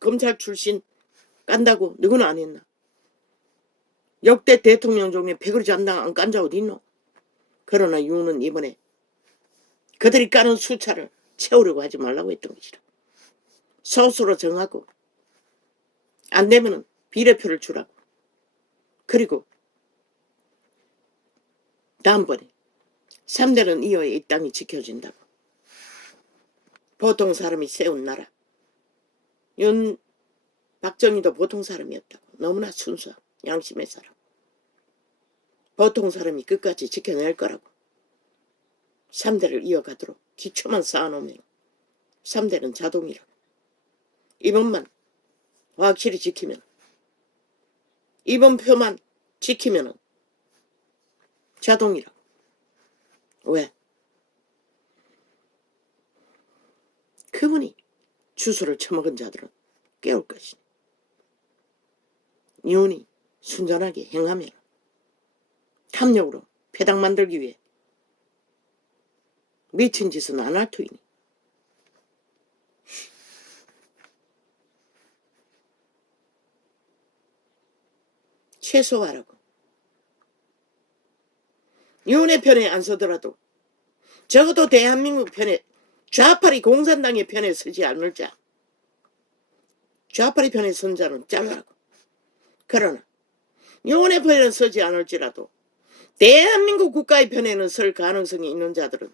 검찰 출신 깐다고 누구는 안 했나? 역대 대통령 중에 패거리 잔당 안 깐 자 어디 있노? 그러나 유는 이번에 그들이 까는 수차를 채우려고 하지 말라고 했던 것이라. 스스로 정하고 안 되면은 비례표를 주라고. 그리고 다음번에 3대는 이어야 이 땅이 지켜진다고. 보통 사람이 세운 나라. 박정희도 보통 사람이었다고. 너무나 순수한 양심의 사람. 보통 사람이 끝까지 지켜낼 거라고. 3대를 이어가도록 기초만 쌓아놓으면 3대는 자동이라고. 이번만 확실히 지키면, 이번 표만 지키면 자동이라고. 왜? 그분이 주소를 처먹은 자들은 깨울 것이니. 윤이 순전하게 행하면 탐욕으로 패당 만들기 위해 미친 짓은 안 할 터이니. 최소화라고. 윤의 편에 안 서더라도 적어도 대한민국 편에, 좌파리 공산당의 편에 서지 않을 자, 좌파리 편에 선 자는 잘라라고. 그러나 윤의 편에 서지 않을지라도 대한민국 국가의 편에는 설 가능성이 있는 자들은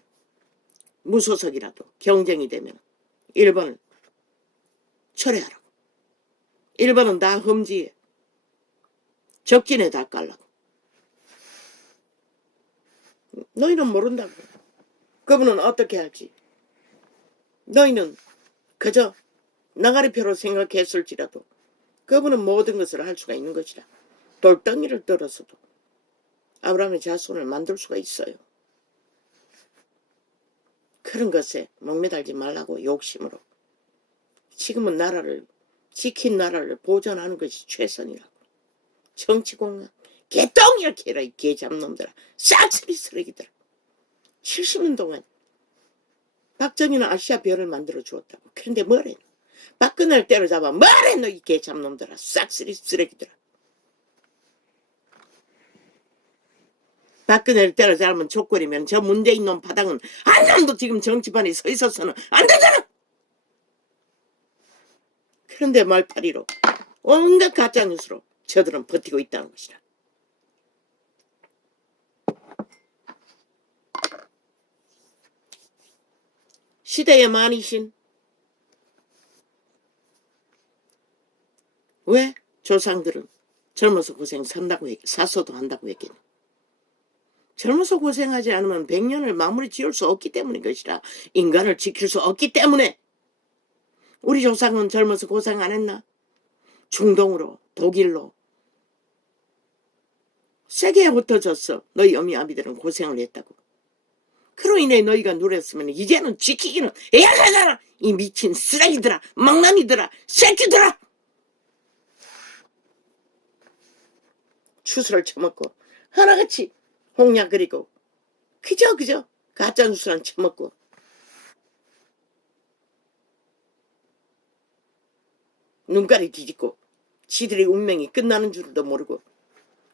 무소속이라도 경쟁이 되면 1번을 철회하라고. 1번은 다 험지에 적진에 다 깔라고. 너희는 모른다고. 그분은 어떻게 할지. 너희는 그저 나가리표로 생각했을지라도 그분은 모든 것을 할 수가 있는 것이라. 돌덩이를 떨어서도 아브라함의 자손을 만들 수가 있어요. 그런 것에 목매달지 말라고. 욕심으로. 지금은 나라를, 지킨 나라를 보존하는 것이 최선이라고. 정치공학 개똥이라 캐라. 이 개잡놈들아. 싹쓸이 쓰레기들아. 70년 동안 박정희는 아시아 별을 만들어 주었다고. 그런데 뭐래? 박근혜를 때려잡아 뭐래? 너 이 개잡놈들아. 싹쓸이 쓰레기들아. 박근혜를 때려잡으면 조건이면 저 문재인 놈 파당은 한 놈도 지금 정치판에 서 있어서는 안 되잖아. 그런데 말파리로 온갖 가짜뉴스로 저들은 버티고 있다는 것이라. 시대의 만이신 왜 조상들은 젊어서 고생 사서도 한다고 했겠냐. 젊어서 고생하지 않으면 100년을 마무리 지을 수 없기 때문인 것이라. 인간을 지킬 수 없기 때문에. 우리 조상은 젊어서 고생 안 했나? 중동으로, 독일로 세게 흩어졌어. 너희 어미 아비들은 고생을 했다고. 그로 인해 너희가 누렸으면 이제는 지키기는 해야 되잖아. 이 미친 쓰레기들아, 망나니들아, 새끼들아. 추수를 처먹고 하나같이 홍약 그리고 그저 가짜뉴스만 처먹고 눈깔이 뒤집고 지들의 운명이 끝나는 줄도 모르고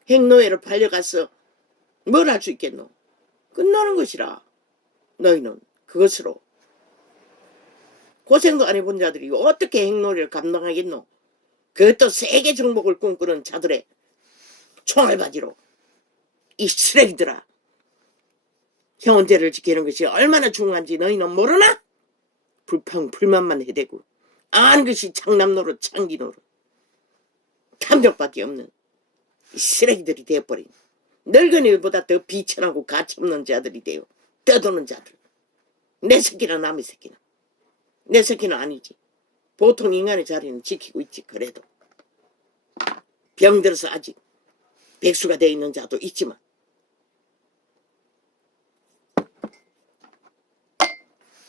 행노예로 팔려가서 뭘 할 수 있겠노? 끝나는 것이라. 너희는 그것으로 고생도 안 해본 자들이 어떻게 행노를 감당하겠노? 그것도 세계 정복을 꿈꾸는 자들의 총알바지로. 이 쓰레기들아. 형제를 지키는 것이 얼마나 중요한지 너희는 모르나? 불만만 해대고 아는 것이 창남노릇 창기노릇 탐욕밖에 없는 이 쓰레기들이 되어버린 늙은이보다 더 비천하고 가치없는 자들이 되어 떠도는 자들. 내 새끼나 남의 새끼나. 내 새끼는 아니지. 보통 인간의 자리는 지키고 있지. 그래도 병들어서 아직 백수가 되어 있는 자도 있지만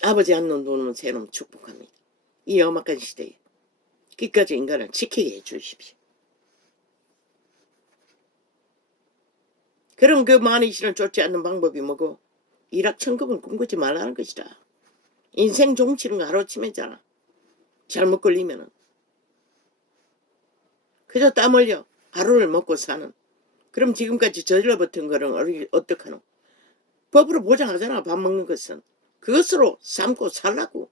아버지 한 놈 놓으면 새 놈 축복합니다. 이 엄악한 시대에 끝까지 인간을 지키게 해주십시오. 그럼 그 많은 신을 쫓지 않는 방법이 뭐고? 일확천금을 꿈꾸지 말라는 것이다. 인생 종치는 거 하루아침에잖아. 잘못 걸리면은 그저 땀 흘려 하루를 먹고 사는. 그럼 지금까지 저질러 버튼 거는 어떡하노? 법으로 보장하잖아. 밥 먹는 것은. 그것으로 삼고 살라고.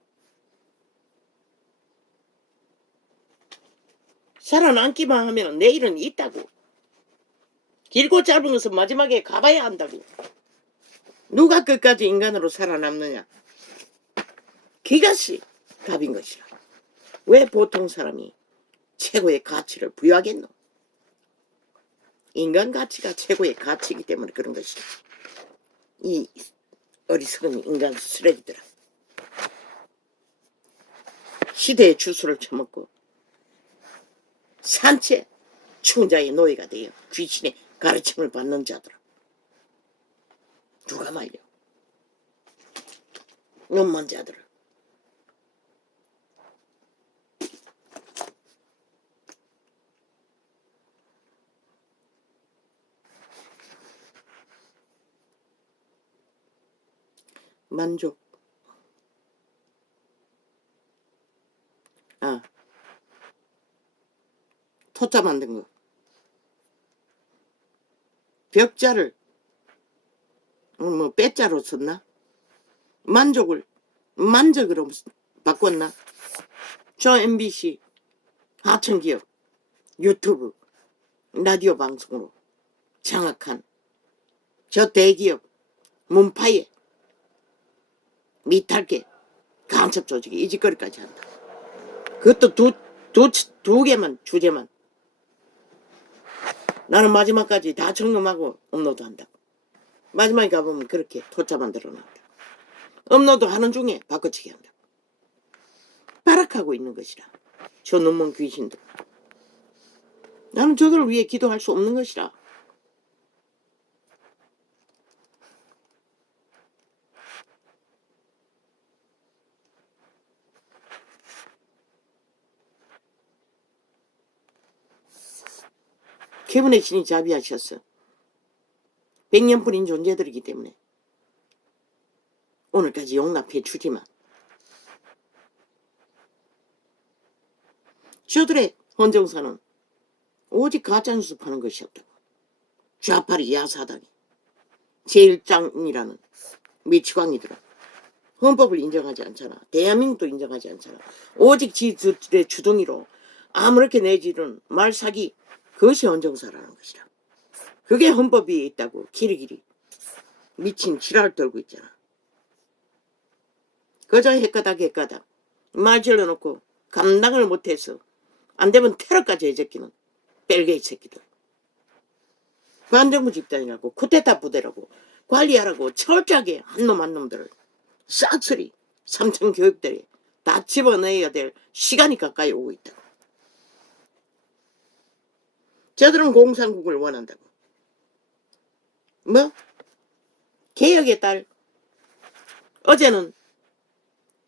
살아남기만 하면 내일은 있다고. 길고 짧은 것은 마지막에 가봐야 한다고. 누가 끝까지 인간으로 살아남느냐. 그것이 답인 것이라. 왜 보통 사람이 최고의 가치를 부여하겠노? 인간 가치가 최고의 가치이기 때문에 그런 것이다. 이 어리석은 인간 쓰레기들아. 시대의 주술을 처먹고 산채 충자의 노예가 되어 귀신의 가르침을 받는 자들아. 누가 말려? 눈먼 자들아. 만족. 토자 만든 거. 벽자를 빼자로 썼나? 만족을 만족으로 바꿨나? 저 MBC 하천기업 유튜브 라디오 방송으로 장악한 저 대기업 문파의 미탈계 간첩 조직이 이 짓거리까지 한다. 그것도 두 개만 주제만. 나는 마지막까지 다 점검하고 업로드한다. 마지막에 가보면 그렇게 토자 만들어놨다. 업로드 하는 중에 바꿔치기 한다. 발악하고 있는 것이라. 저 눈먼 귀신들. 나는 저들을 위해 기도할 수 없는 것이라. 캐분의 신이 자비하셨어. 100년뿐인 존재들이기 때문에 오늘까지 용납해 주지만 저들의 헌정사는 오직 가짜뉴스 파는 것이었다고. 좌파리 야사당이 제1장이라는 미치광이들은 헌법을 인정하지 않잖아. 대한민국도 인정하지 않잖아. 오직 지들의 주둥이로 아무렇게 내지른 말사기, 그것이 헌정사라는 것이라. 그게 헌법에 있다고 길이길이 미친 지랄 떨고 있잖아. 그저 헷가닥 말 질러놓고 감당을 못해서 안되면 테러까지 해제끼는 벨게이 새끼들. 반정부 집단이라고 쿠데타 부대라고 관리하라고 철저하게 한 놈 한 놈들을 싹쓸이 삼천 교육들이 다 집어넣어야 될 시간이 가까이 오고 있다. 저들은 공산국을 원한다고. 뭐? 개혁의 딸. 어제는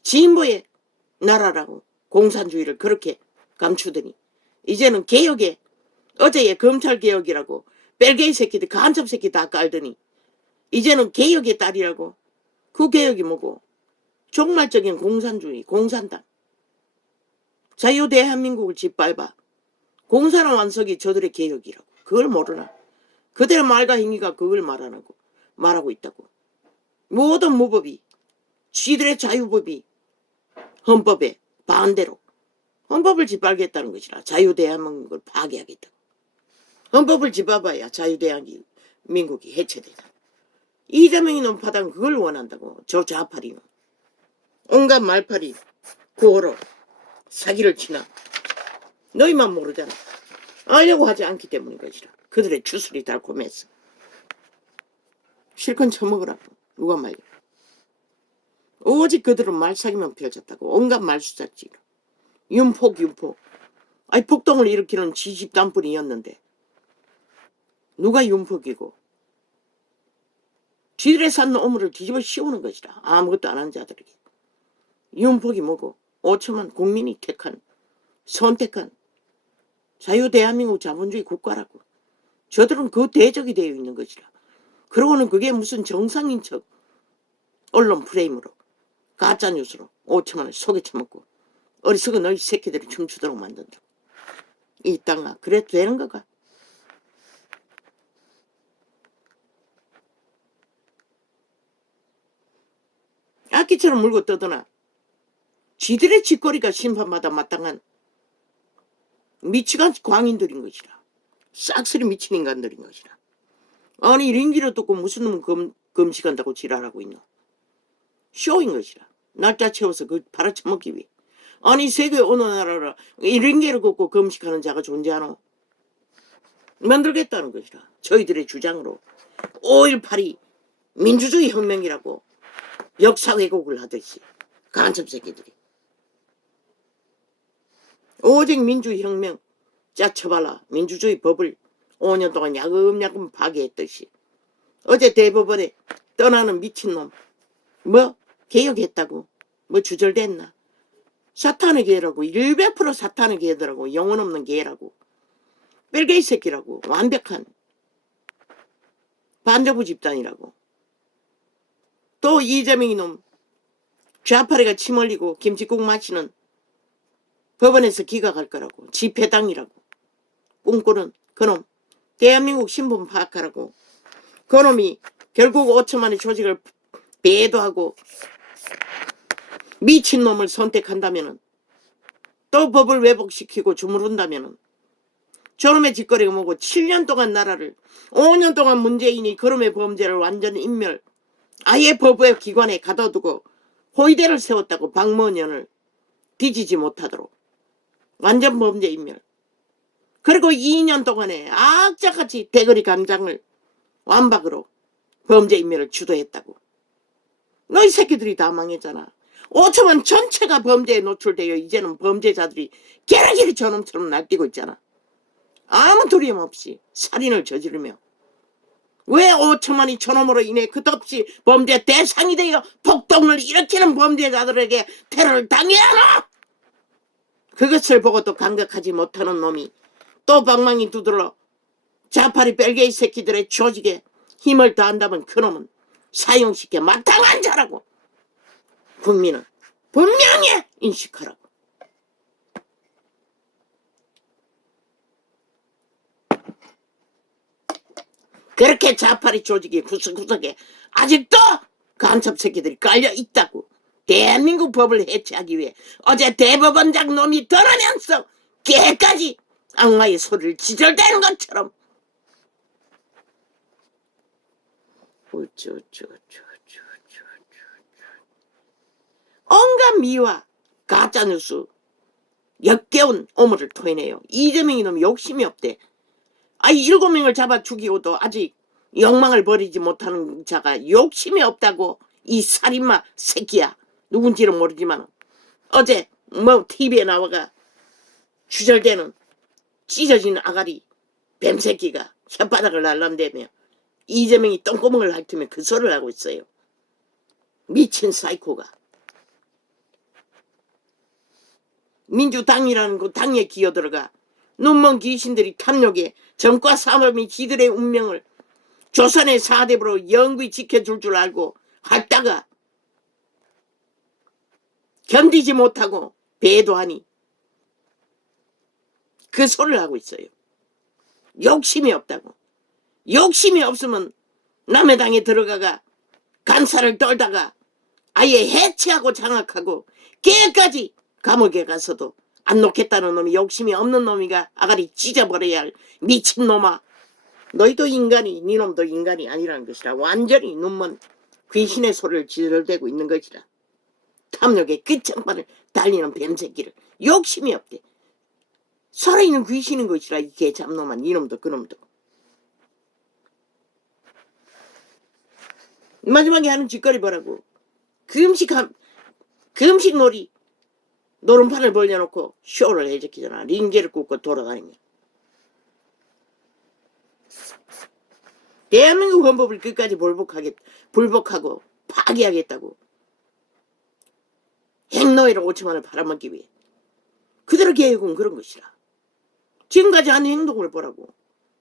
진보의 나라라고 공산주의를 그렇게 감추더니 이제는 개혁의 어제의 검찰개혁이라고 벨게이 새끼들 간첩 새끼 다 깔더니 이제는 개혁의 딸이라고. 그 개혁이 뭐고? 종말적인 공산주의, 공산당. 자유 대한민국을 짓밟아. 공산화 완성이 저들의 개혁이라고. 그걸 모르나? 그들의 말과 행위가 그걸 말하고 있다고. 모든 무법이, 쥐들의 자유법이 헌법에 반대로 헌법을 짓밟겠다는 것이라. 자유대한민국을 파괴하겠다고. 헌법을 짓밟아야 자유대한민국이 해체되다. 이재명이 논파당 그걸 원한다고. 저 좌파리는. 온갖 말파리 구호로 사기를 치나. 너희만 모르잖아. 알려고 하지 않기 때문인 것이라. 그들의 주술이 달콤해서. 실컷 처먹으라고. 누가 말이야. 오직 그들은 말사기만 펼쳤다고. 온갖 말수작질. 윤폭. 아니 폭동을 일으키는 지집단뿐이었는데 누가 윤폭이고 쥐들에 산 오물을 뒤집어 씌우는 것이라. 아무것도 안 한 자들에게. 윤폭이 뭐고 5천만 국민이 선택한 자유 대한민국 자본주의 국가라고. 저들은 그 대적이 되어 있는 것이라. 그러고는 그게 무슨 정상인 척 언론 프레임으로 가짜뉴스로 5천만을 속에 쳐먹고 어리석은 너희 새끼들이 춤추도록 만든다. 이 땅아. 그래도 되는 거가. 악기처럼 물고 떠드나. 지들의 짓거리가 심판마다 마땅한 미치간 광인들인 것이라. 싹쓸이 미친 인간들인 것이라. 아니 링기를 뜯고 무슨 놈은 금식한다고 지랄하고 있노. 쇼인 것이라. 날짜 채워서 그 팔아쳐먹기 위해. 아니 세계 어느 나라라 이 링기를 걷고 금식하는 자가 존재하노. 만들겠다는 것이라. 저희들의 주장으로 5.18이 민주주의 혁명이라고 역사 왜곡을 하듯이 간첩 새끼들이. 오직 민주혁명 짜쳐봐라. 민주주의 법을 5년 동안 야금야금 파괴했듯이. 어제 대법원에 떠나는 미친놈 뭐 개혁했다고 뭐 주절됐나. 사탄의 개라고. 100% 사탄의 개더라고. 영혼 없는 개라고. 뺄개이 새끼라고. 완벽한 반정부 집단이라고. 또 이재명 이놈 좌파리가 침 흘리고 김치국 마시는 법원에서 기각할 거라고. 집회당이라고. 꿈꾸는 그놈. 대한민국 신분 파악하라고. 그놈이 결국 5천만의 조직을 배도하고 미친놈을 선택한다면은 또 법을 왜곡시키고 주무른다면은 저놈의 짓거리가 뭐고 7년 동안 나라를 5년 동안 문재인이 그놈의 범죄를 완전 인멸 아예 법의 기관에 가둬두고 호위대를 세웠다고 박문현을 뒤지지 못하도록 완전 범죄 인멸. 그리고 2년 동안에 악자같이 대거리 감장을 완박으로 범죄 인멸을 주도했다고. 너희 새끼들이 다 망했잖아. 5천만 전체가 범죄에 노출되어 이제는 범죄자들이 게라게리 저놈처럼 날뛰고 있잖아. 아무 두려움 없이 살인을 저지르며. 왜 5천만이 저놈으로 인해 끝없이 범죄 대상이 되어 폭동을 일으키는 범죄자들에게 테러를 당해야 하노? 그것을 보고 또 감격하지 못하는 놈이 또 방망이 두들러 자파리 뺄개이 새끼들의 조직에 힘을 더한다면 그놈은 사형시켜 마땅한 자라고. 국민은 분명히 인식하라고. 그렇게 자파리 조직이 구석구석에 아직도 간첩 새끼들이 깔려 있다고. 대한민국 법을 해체하기 위해 어제 대법원장 놈이 드러면서 개까지 악마의 소리를 지절대는 것처럼 온갖 미화 가짜뉴스 역겨운 오물을 토해내요. 이재명 이놈 욕심이 없대. 아이 7명을 잡아 죽이고도 아직 욕망을 버리지 못하는 자가 욕심이 없다고. 이 살인마 새끼야. 누군지는 모르지만 어제 뭐 TV에 나와가 주절되는 찢어진 아가리 뱀새끼가 혓바닥을 날람대며 이재명이 똥구멍을 핥으며 그 소리를 하고 있어요. 미친 사이코가. 민주당이라는 그 당에 기어들어가 눈먼 귀신들이 탐욕에 정과 사범이 지들의 운명을 조선의 사대부로 영구히 지켜줄 줄 알고 했다가 견디지 못하고 배도하니 그 소리를 하고 있어요. 욕심이 없다고. 욕심이 없으면 남의 당에 들어가가 간사를 떨다가 아예 해체하고 장악하고 걔까지 감옥에 가서도 안 놓겠다는 놈이 욕심이 없는 놈이가 아가리 찢어버려야 할 미친놈아. 너희도 인간이 네 놈도 인간이 아니라는 것이라. 완전히 눈먼 귀신의 소리를 지르대고 있는 것이라. 탐욕의 끝장판을 달리는 뱀새끼를. 욕심이 없대. 살아있는 귀신인 것이라. 이 개잡놈아. 이놈도 그놈도. 마지막에 하는 짓거리 보라고. 금식 놀이 노름판을 벌려놓고 쇼를 해적히잖아. 링게를 꽂고 돌아다니며. 대한민국 헌법을 끝까지 불복하고 파기하겠다고. 행노예로 5천만을 팔아먹기 위해. 그대로 계획은 그런 것이라. 지금까지 한 행동을 보라고.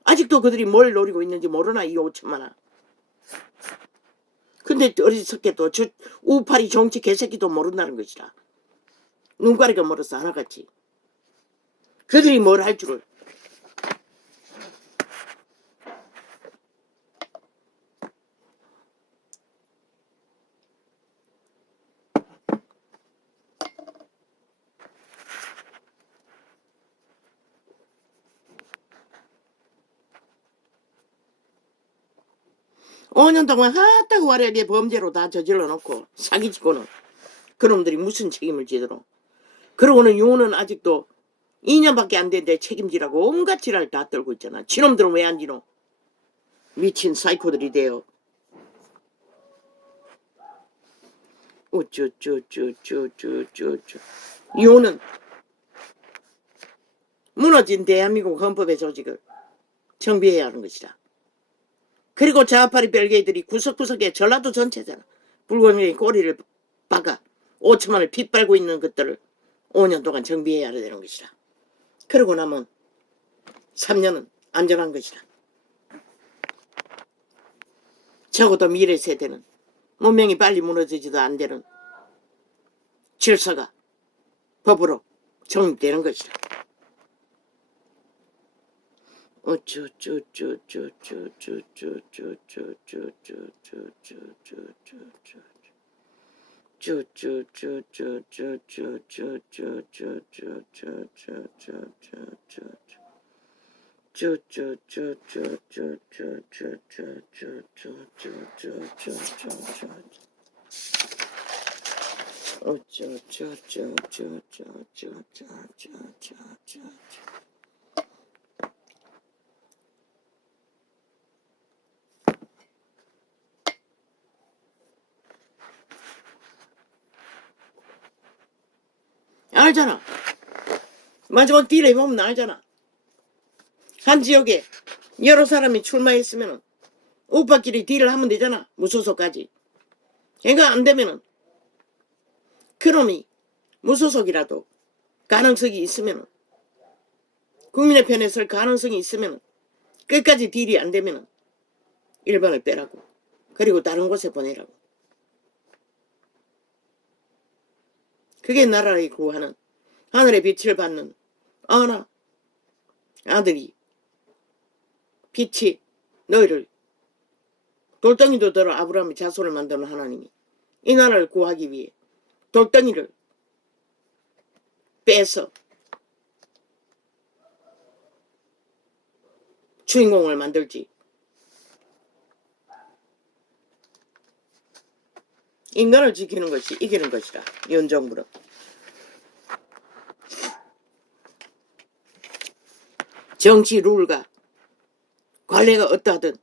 아직도 그들이 뭘 노리고 있는지 모르나 이 5천만아. 근데 어리석게도 저 우파리 정치 개새끼도 모른다는 것이라. 눈가리가 멀어서 하나같이. 그들이 뭘 할 줄을. 오 년 동안 하다고 화려하게 범죄로 다 저질러 놓고 사기치고는 그놈들이 무슨 책임을 지도록. 그러고는 용호는 아직도 2년밖에 안 됐는데 책임지라고 온갖 지랄 다 떨고 있잖아. 지놈들은 왜 안 지노? 미친 사이코들이 돼요. 우쭈쭈쭈쭈쭈쭈쭈. 용호는 무너진 대한민국 헌법의 조직을 정비해야 하는 것이다. 그리고 좌파리 별개들이 구석구석에 전라도 전체잖아. 불공정의 꼬리를 박아 5천만을 빗발고 있는 것들을 5년 동안 정비해야 되는 것이다. 그러고 나면 3년은 안전한 것이다. 적어도 미래 세대는 문명이 빨리 무너지지도 안 되는 질서가 법으로 정립되는 것이다. 알잖아. 마지막 딜에 보면 알잖아. 한 지역에 여러 사람이 출마했으면은 오빠끼리 딜을 하면 되잖아. 무소속까지. 걔가 안 되면은 그놈이 무소속이라도 가능성이 있으면은 국민의 편에 설 가능성이 있으면은 끝까지 딜이 안 되면은 1번을 빼라고. 그리고 다른 곳에 보내라고. 그게 나라를 구하는 하늘의 빛을 받는 아들이 빛이 너희를 돌덩이도 들어 아브라함의 자손을 만드는 하나님이 이 나라를 구하기 위해 돌덩이를 빼서 주인공을 만들지. 인간을 지키는 것이 이기는 것이다. 윤정부는. 정치 룰과 관례가 어떠하든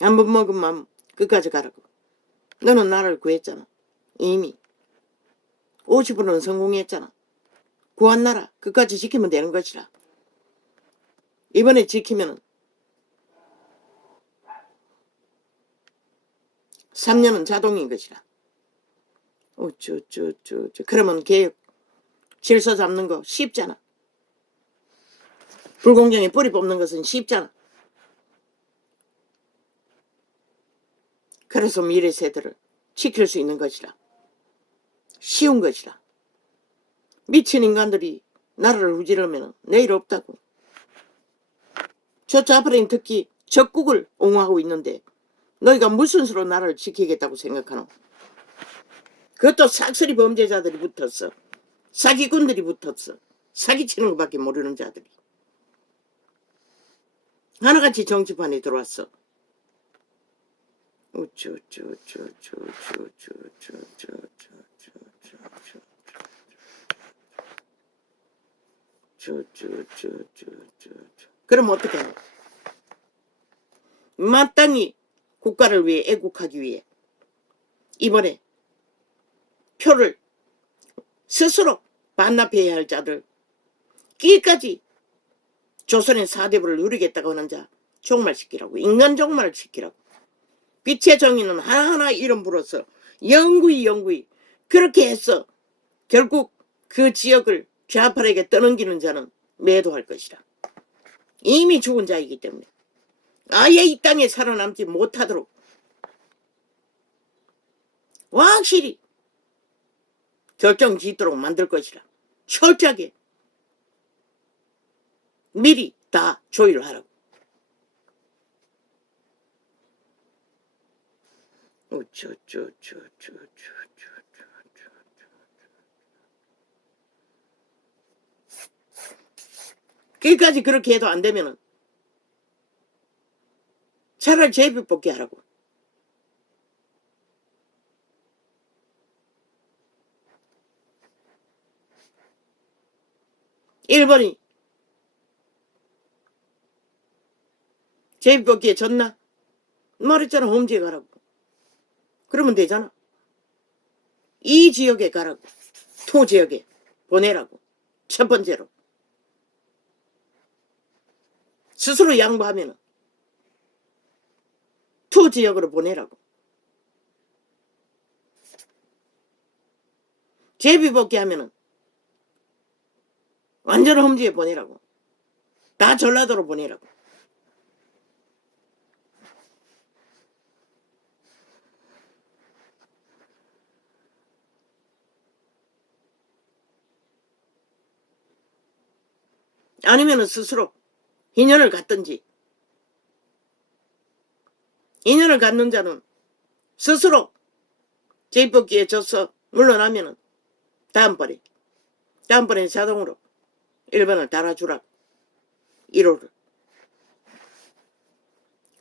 한 번 먹은 마음 끝까지 가라고. 너는 나라를 구했잖아. 이미 50%는 성공했잖아. 구한 나라 끝까지 지키면 되는 것이라. 이번에 지키면 3년은 자동인 것이라. 그러면 개혁 질서 잡는 거 쉽잖아. 불공정에 뿌리 뽑는 것은 쉽잖아. 그래서 미래 세대를 지킬 수 있는 것이라. 쉬운 것이라. 미친 인간들이 나라를 후지르면 내일 없다고. 저 좌파린 특히 적국을 옹호하고 있는데 너희가 무슨 수로 나라를 지키겠다고 생각하노? 그것도 싹쓸이 범죄자들이 붙었어. 사기꾼들이 붙었어. 사기치는 것밖에 모르는 자들이. 하나같이 정치판에 들어왔어. 그럼 어떻게 하노? 마땅히 국가를 위해 애국하기 위해 이번에 표를 스스로 반납해야 할 자들, 끼까지 조선의 4대부를 누리겠다고 하는 자 종말시키라고. 인간 종말을 시키라고. 빛의 정의는 하나하나 이름 불어서 영구히 그렇게 해서 결국 그 지역을 좌파에게 떠넘기는 자는 매도할 것이다. 이미 죽은 자이기 때문에 아예 이 땅에 살아남지 못하도록 확실히 결정 짓도록 만들 것이라. 철저하게 미리 다 조율을 하라고. 끝까지 그렇게 해도 안 되면은 차라리 제비뽑기 하라고. 일본이 제비뽑기에 졌나? 말했잖아. 홈지에 가라고. 그러면 되잖아. 이 지역에 가라고. 토 지역에 보내라고. 첫 번째로. 스스로 양보하면은 토 지역으로 보내라고. 제비뽑기 하면은 완전 험지에 보내라고. 다 전라도로 보내라고. 아니면은 스스로 인연을 갖든지. 인연을 갖는 자는 스스로 제비뽑기에 져서 물러나면은 다음번에 자동으로 1번을 달아주라고. 1호를.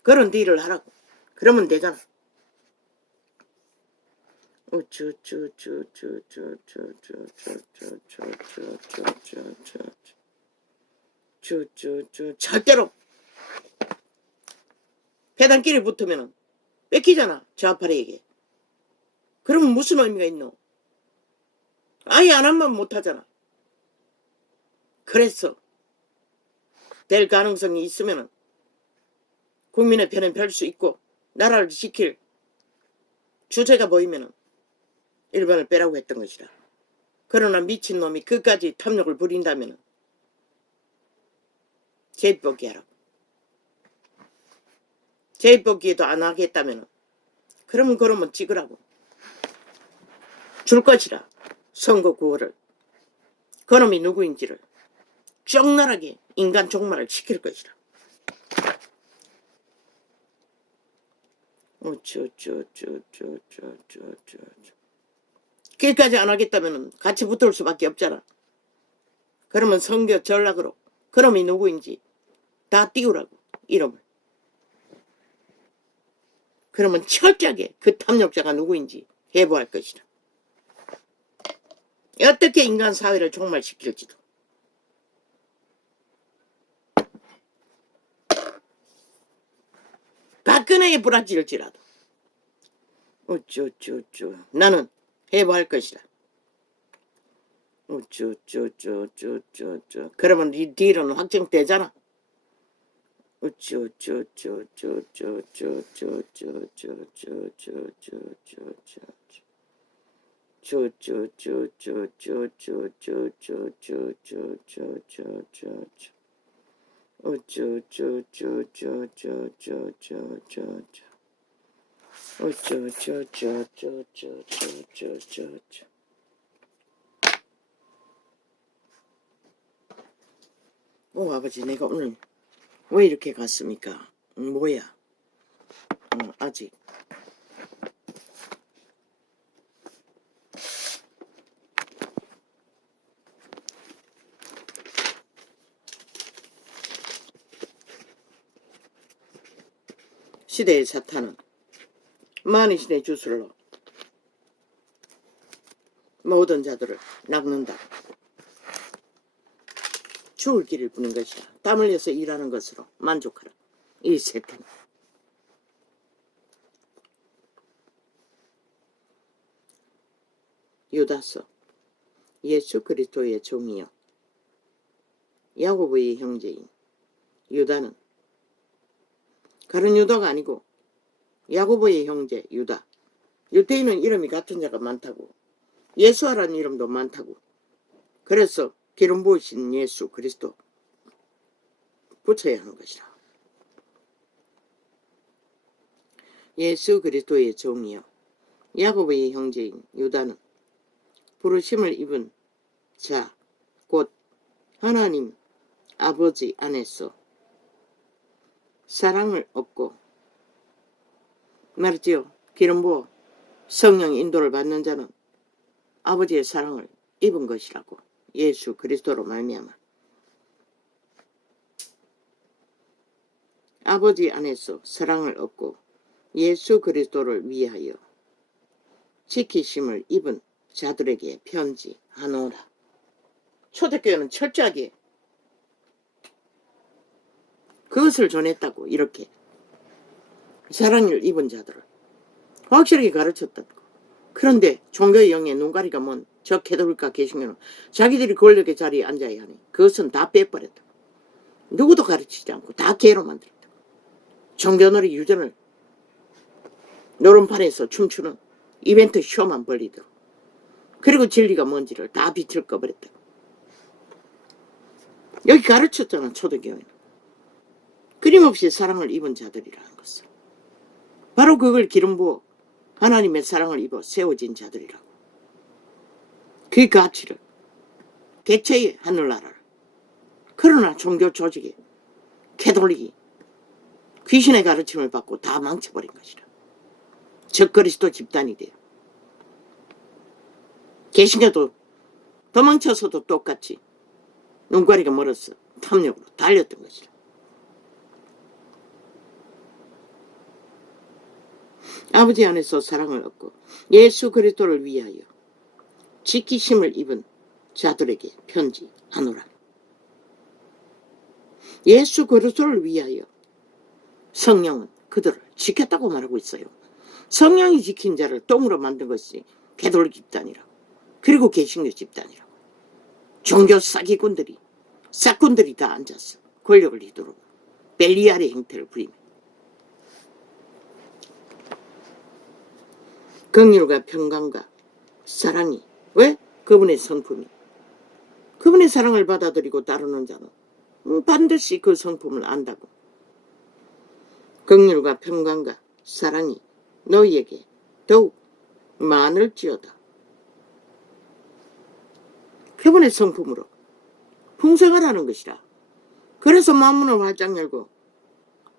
그런 딜을 하라고. 그러면 되잖아. 절대로 배단끼리 붙으면 뺏기잖아. 좌파리에게. 그러면 무슨 의미가 있노? 아예 안 하면 못하잖아. 그래서 될 가능성이 있으면 국민의 편에 펼 수 있고 나라를 지킬 주제가 보이면 1번을 빼라고 했던 것이라. 그러나 미친놈이 끝까지 탐욕을 부린다면 제비뽑기 하라고. 제비뽑기에도 안 하겠다면 그러면 찍으라고. 줄 것이라. 선거 구호를. 그놈이 누구인지를 적나라하게 인간 종말을 시킬 것이라. 길까지 안 하겠다면 같이 붙을 수밖에 없잖아. 그러면 선거 전략으로 그놈이 누구인지 다 띄우라고. 이름을. 그러면 철저하게 그 탐욕자가 누구인지 해부할 것이다. 어떻게 인간 사회를 종말시킬지도. 박근혜에 부라질지라도 나는 해부할 것이다. 그러면 이 딜은 확정되잖아. 아버지 내가 오늘 왜 이렇게 갔습니까? 뭐야? 아직 시대의 사탄은 만이신의 주술로 모든 자들을 낚는다. 죽을 길을 부는 것이야. 땀 흘려서 일하는 것으로 만족하라. 이 세상. 유다서 예수 그리스도의 종이요 야고보의 형제인 유다는 다른 유다가 아니고 야고보의 형제 유다. 유대인은 이름이 같은 자가 많다고. 예수하라는 이름도 많다고. 그래서 기름 부으신 예수 그리스도 붙여야 하는 것이라. 예수 그리스도의 종이요 야고보의 형제인 유다는 부르심을 입은 자 곧 하나님 아버지 안에서 사랑을 얻고, 말했지요. 기름 부어 성령 인도를 받는 자는 아버지의 사랑을 입은 것이라고. 예수 그리스도로 말미암아 아버지 안에서 사랑을 얻고 예수 그리스도를 위하여 지키심을 입은 자들에게 편지하노라. 초대교회는 철저하게 그것을 전했다고. 이렇게 사랑을 입은 자들을 확실하게 가르쳤다고. 그런데 종교의 영의 눈가리가 뭔 저 캐톨릭과 개신교는 자기들이 권력의 자리에 앉아야 하니 그것은 다 빼버렸다. 누구도 가르치지 않고 다 개로 만들었다. 종교놀이 유전을 노름판에서 춤추는 이벤트 쇼만 벌리도록. 그리고 진리가 뭔지를 다 빛을 꺼버렸다. 여기 가르쳤잖아. 초대교회는 끊임없이 사랑을 입은 자들이라는 것을. 바로 그걸 기름 부어 하나님의 사랑을 입어 세워진 자들이라고. 그 가치를, 대체의 하늘나라를. 그러나 종교 조직이, 캐톨릭이 귀신의 가르침을 받고 다 망쳐버린 것이라. 적그리스도 집단이 돼요. 개신교도 도망쳐서도 똑같이 눈가리가 멀어서 탐욕으로 달렸던 것이라. 아버지 안에서 사랑을 얻고 예수 그리스도를 위하여 지키심을 입은 자들에게 편지하노라. 예수 그리스도를 위하여 성령은 그들을 지켰다고 말하고 있어요. 성령이 지킨 자를 똥으로 만든 것이 개돌 집단이라고. 그리고 개신교 집단이라고. 종교 사기꾼들이, 사꾼들이 다 앉아서 권력을 이도록 벨리알의 행태를 부리며 긍휼과 평강과 사랑이, 왜? 그분의 성품이. 그분의 사랑을 받아들이고 따르는 자는 반드시 그 성품을 안다고. 긍휼과 평강과 사랑이 너희에게 더욱 많을지어다. 그분의 성품으로 풍성하라는 것이라. 그래서 만문을 활짝 열고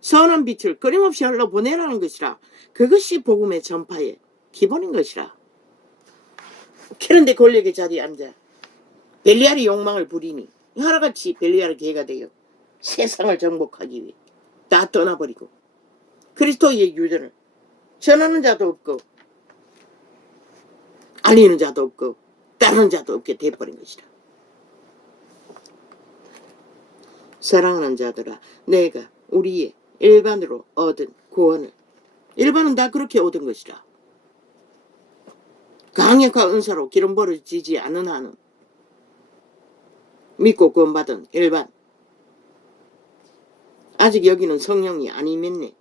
선한 빛을 끊임없이 흘러보내라는 것이라. 그것이 복음의 전파의 기본인 것이라. 그런데 권력의 자리에 앉아 벨리알의 욕망을 부리니 하나같이 벨리알의 개가 되어 세상을 정복하기 위해 다 떠나버리고 그리스도의 유전을 전하는 자도 없고 알리는 자도 없고 따르는 자도 없게 돼버린 것이라. 사랑하는 자들아, 내가 우리의 일반으로 얻은 구원을, 일반은 다 그렇게 얻은 것이라. 강력한 은사로 기름 부어지지 않은 한은 믿고 구원받은 일반, 아직 여기는 성령이 안 임했네.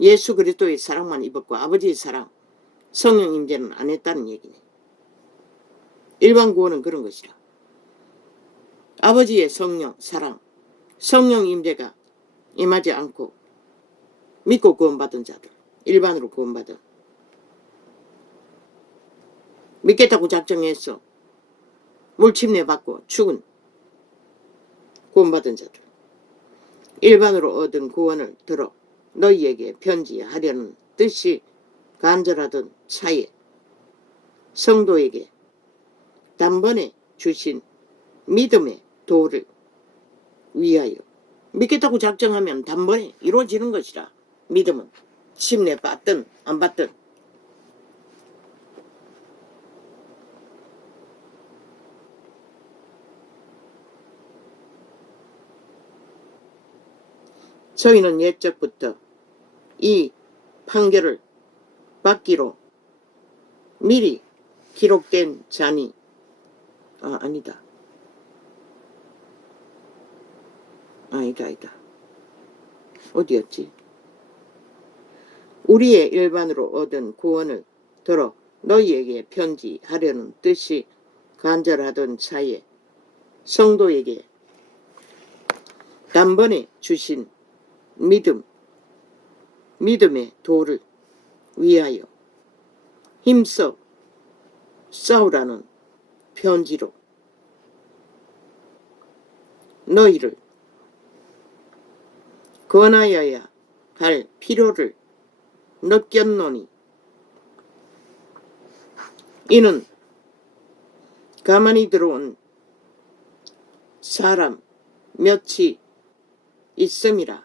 예수 그리스도의 사랑만 입었고 아버지의 사랑, 성령 임재는 안 했다는 얘기네. 일반 구원은 그런 것이라. 아버지의 성령 사랑, 성령 임재가 임하지 않고 믿고 구원받은 자들, 일반으로 구원받은, 믿겠다고 작정했어 물침내 받고 죽은 구원받은 자들, 일반으로 얻은 구원을 들어 너희에게 편지하려는 뜻이 간절하던 차에 성도에게 단번에 주신 믿음의 도를 위하여. 믿겠다고 작정하면 단번에 이루어지는 것이라. 믿음은 침례 받든 안 받든. 저희는 옛적부터 이 판결을 받기로 미리 기록된 자니, 아니다. 아니다. 어디였지? 우리의 일반으로 얻은 구원을 들어 너희에게 편지하려는 뜻이 간절하던 차에 성도에게 단번에 주신 믿음의 도를 위하여 힘써 싸우라는 편지로 너희를 권하여야 할 필요를 느꼈노니 이는 가만히 들어온 사람 몇이 있음이라.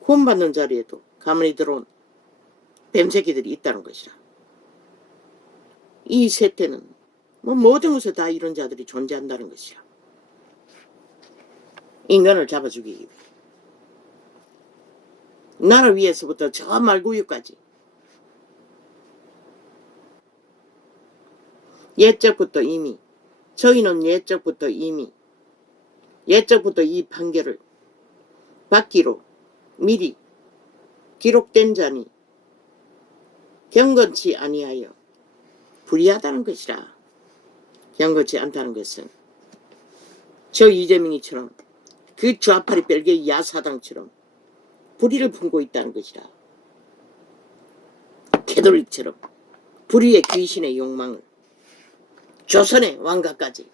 구원받는 자리에도 가만히 들어온 뱀새끼들이 있다는 것이라. 이 세태는 모든 곳에 다 이런 자들이 존재한다는 것이라. 인간을 잡아 죽이기 위해 나라 위에서부터 저 말구유까지 옛적부터 이미 저희는 옛적부터 이 판결을 받기로 미리 기록된 자니 경건치 아니하여 불의하다는 것이라. 경건치 않다는 것은 저 이재명이처럼 그 좌파리 뺄개 야사당처럼 불의를 품고 있다는 것이라. 캐톨릭처럼 불의의 귀신의 욕망을 조선의 왕가까지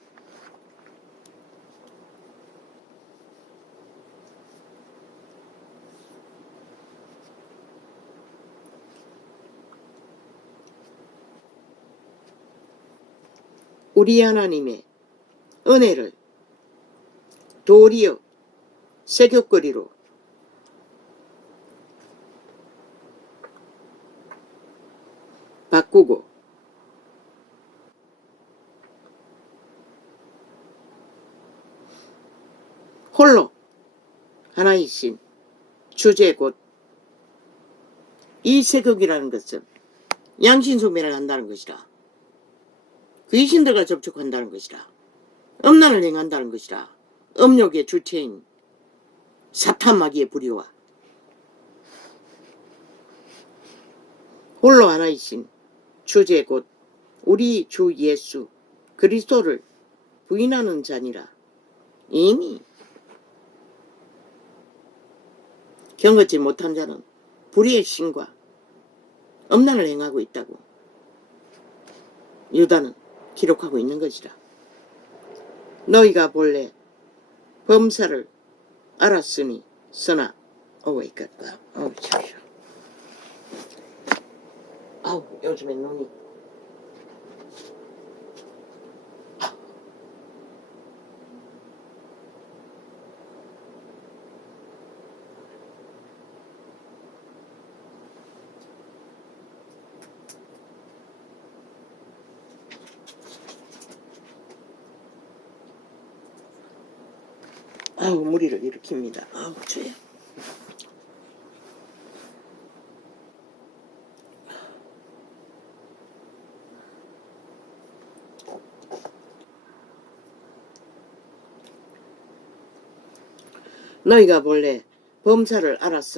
우리 하나님의 은혜를 도리어 세귑거리로 바꾸고 홀로 하나이신 주제 곧 이 세귑이라는 것은 양신소멸을 한다는 것이라. 귀신들과 접촉한다는 것이라. 음란을 행한다는 것이라. 음욕의 주체인 사탄 마귀의 불의와 홀로 하나이신 주제 곧 우리 주 예수 그리스도를 부인하는 자니라. 이미 경건치 못한 자는 불의의 신과 음란을 행하고 있다고 유다는 기록하고 있는 것이라. 너희가 본래 범사를 알았으니 쓰나 어웨이까지가 아우 요즘에 눈이 아우 무리를 일으킵니다. 아우 죄. 너희가 본래 범사를 알았으니